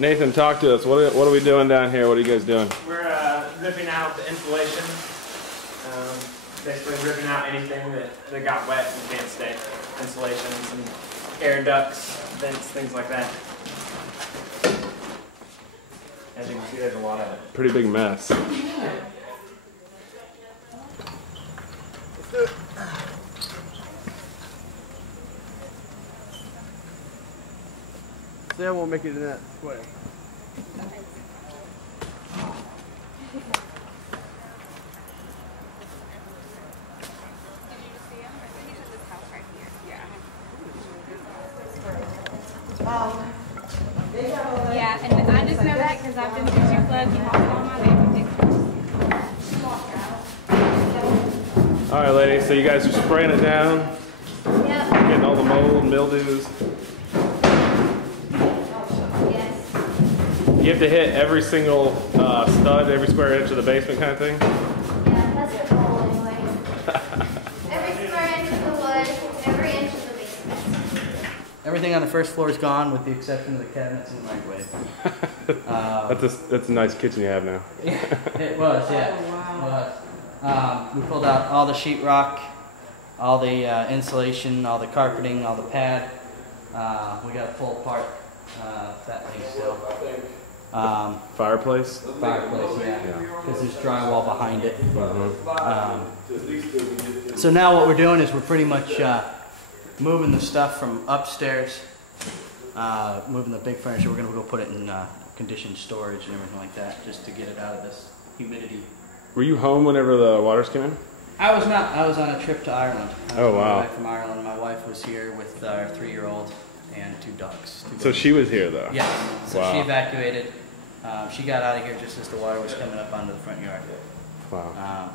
Nathan, talk to us. What are we doing down here? What are you guys doing? We're ripping out the insulation. Basically ripping out anything that got wet and can't stay. Insulation, some air ducts, vents, things like that. As you can see, there's a lot of it. Pretty big mess. They won't make it in that square. Yeah, and I just know that because I've been through your club. You walk all my way. All right, ladies. So you guys are spraying it down. Yep. Getting all the mold, mildews. Yes. You have to hit every single stud, every square inch of the basement kind of thing? Yeah, that's the goal anyway. Every square inch of the wood, every inch of the basement. Everything on the first floor is gone with the exception of the cabinets and the microwave. That's a nice kitchen you have now. It was, yeah. Oh, wow. We pulled out all the sheetrock, all the insulation, all the carpeting, all the pad. We got to pull apart that thing still. Fireplace? Fireplace, yeah. Because there's drywall behind it. So now what we're doing is we're pretty much moving the stuff from upstairs, moving the big furniture. We're going to go put it in conditioned storage and everything like that, just to get it out of this humidity. Were you home whenever the waters came in? I was not. I was on a trip to Ireland. Oh, wow. Back from Ireland. My wife was here with our 3-year-old and 2 ducks. So she was here, though? Yeah. So wow. she evacuated. She got out of here just as the water was coming up onto the front yard. Wow.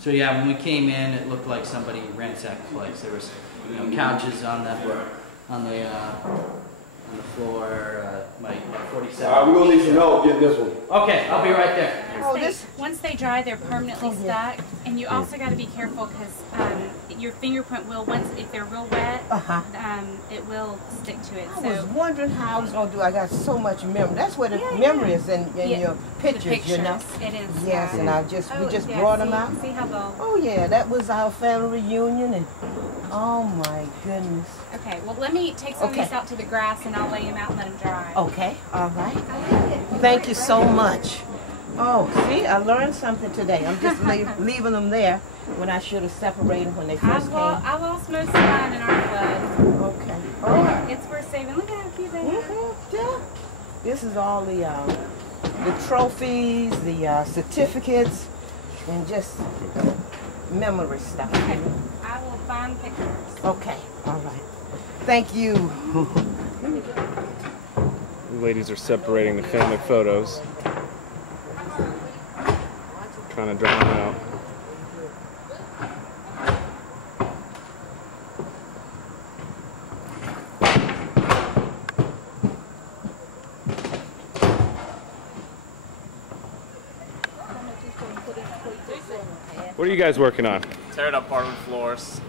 So yeah, when we came in, it looked like somebody ransacked the place. There was, couches on the floor. My 47. We're gonna need some help getting this one. Okay, I'll be right there. Once they dry, they're permanently stuck, and you also got to be careful because your fingerprint will, if they're real wet, it will stick to it. I was wondering how I was going to do. I got so much memory. That's where the memory is in your pictures, you know. It is. Yes, and we just brought them out. See how they'll. Oh yeah, that was our family reunion, and oh my goodness. Okay, well let me take some of these out to the grass, and I'll lay them out and let them dry. Okay, all right. Thank you so much. Oh, see, I learned something today. I'm just leaving them there when I should have separated when they first came. I lost most of mine in our flood. Okay. All right. It's worth saving. Look at how cute they are. Yeah. This is all the trophies, the certificates, and just memory stuff. Okay. I will find pictures. Okay. All right. Thank you. The ladies are separating the family photos. Trying to draw them out. What are you guys working on? Tearing up apartment floors.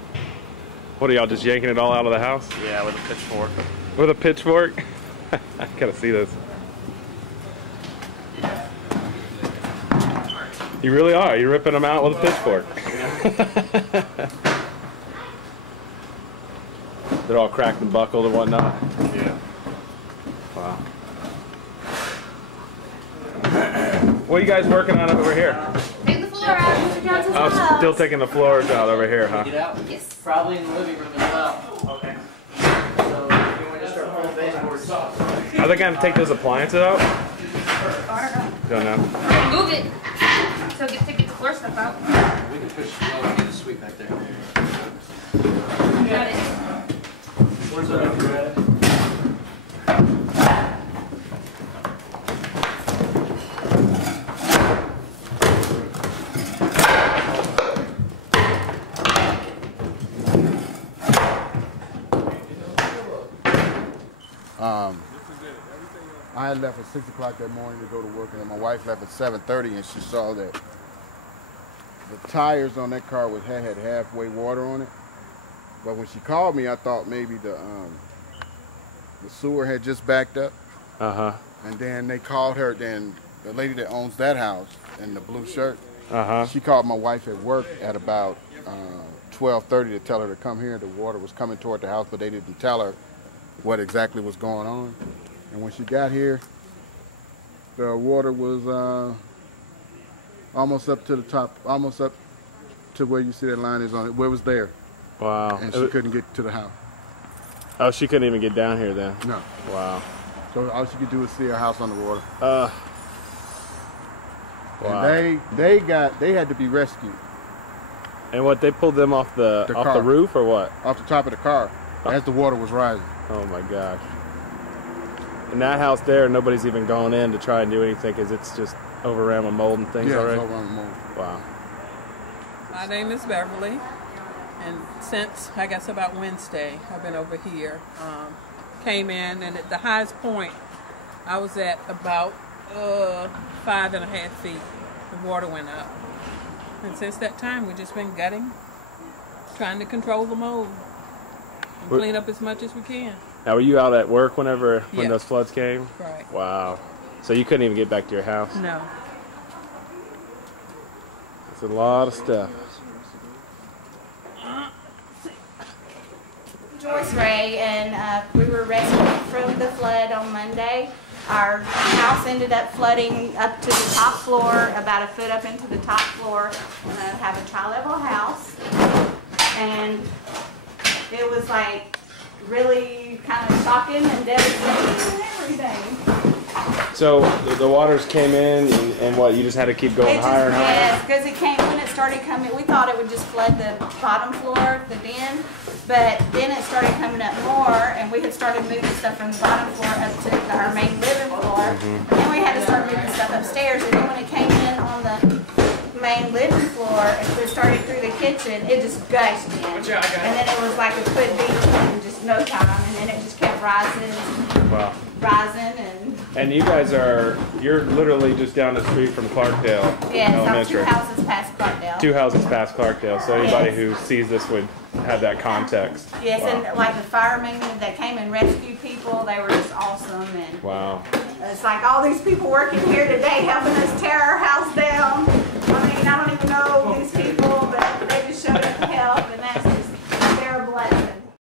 What are y'all just yanking it all out of the house? Yeah, with a pitchfork. With a pitchfork? I gotta see this. You really are. You're ripping them out with a pitchfork. They're all cracked and buckled and whatnot. Yeah. Wow. What are you guys working on over here? Take the floor out, Mr. Johnson's Oh, still taking the floors out over here, huh? Get out? Yes. Probably in the living room as well. Okay. So if you want to start pulling baseboards. Are they going to take those appliances out? Don't know. Move it. So get to get the floor stuff out. We can push. Well, we get a sweep back there. Got it. Where's that? I had left at 6 o'clock that morning to go to work, and then my wife left at 7:30, and she saw that the tires on that car had halfway water on it. But when she called me, I thought maybe the sewer had just backed up. Uh-huh. And then they called her, then the lady that owns that house in the blue shirt, Uh-huh. she called my wife at work at about 12:30 to tell her to come here. The water was coming toward the house, but they didn't tell her what exactly was going on. And when she got here, the water was almost up to the top, almost up to where you see that line is on it, where it was there. Wow. And she couldn't get to the house. Oh, she couldn't even get down here then? No. Wow. So all she could do was see her house underwater. Wow. And they had to be rescued And what, they pulled them off the car. roof or what? off the top of the car as the water was rising. Oh my gosh. And that house there, nobody's even gone in to try and do anything because it's just overran with mold and things Yeah, already? it's over on the moon. Wow. My name is Beverly, and since I guess about Wednesday, I've been over here. Came in, and at the highest point, I was at about 5.5 feet. The water went up, and since that time, we've just been gutting, trying to control the mold, and clean up as much as we can. Now, were you out at work when Yeah. those floods came? Right. Wow. So you couldn't even get back to your house? No. It's a lot of stuff. Joyce Ray, and we were rescued from the flood on Monday. Our house ended up flooding up to the top floor, about a foot up into the top floor. And I have a tri-level house, and it was like really kind of shocking and devastating and everything. So the waters came in, and what, you just had to keep going higher and higher? Yes, because it came, when it started coming, we thought it would just flood the bottom floor, the den, but then it started coming up more, and we had started moving stuff from the bottom floor up to our main living floor, and then we had to start moving stuff upstairs, and then when it came in on the main living floor, and it started through the kitchen, it just gushed in, and then it was like it could be in just no time, and then it just kept rising, Wow. rising, And you guys you're literally just down the street from Clarkdale yeah, it's Elementary. 2 houses past Clarkdale. 2 houses past Clarkdale, so anybody Yes. who sees this would have that context. Yes, Wow. and like the firemen that came and rescued people, they were just awesome. And Wow. it's like all these people working here today helping us tear our house down. I mean, I don't even know these people, but they just showed up to help, and that's just, they're a blessing.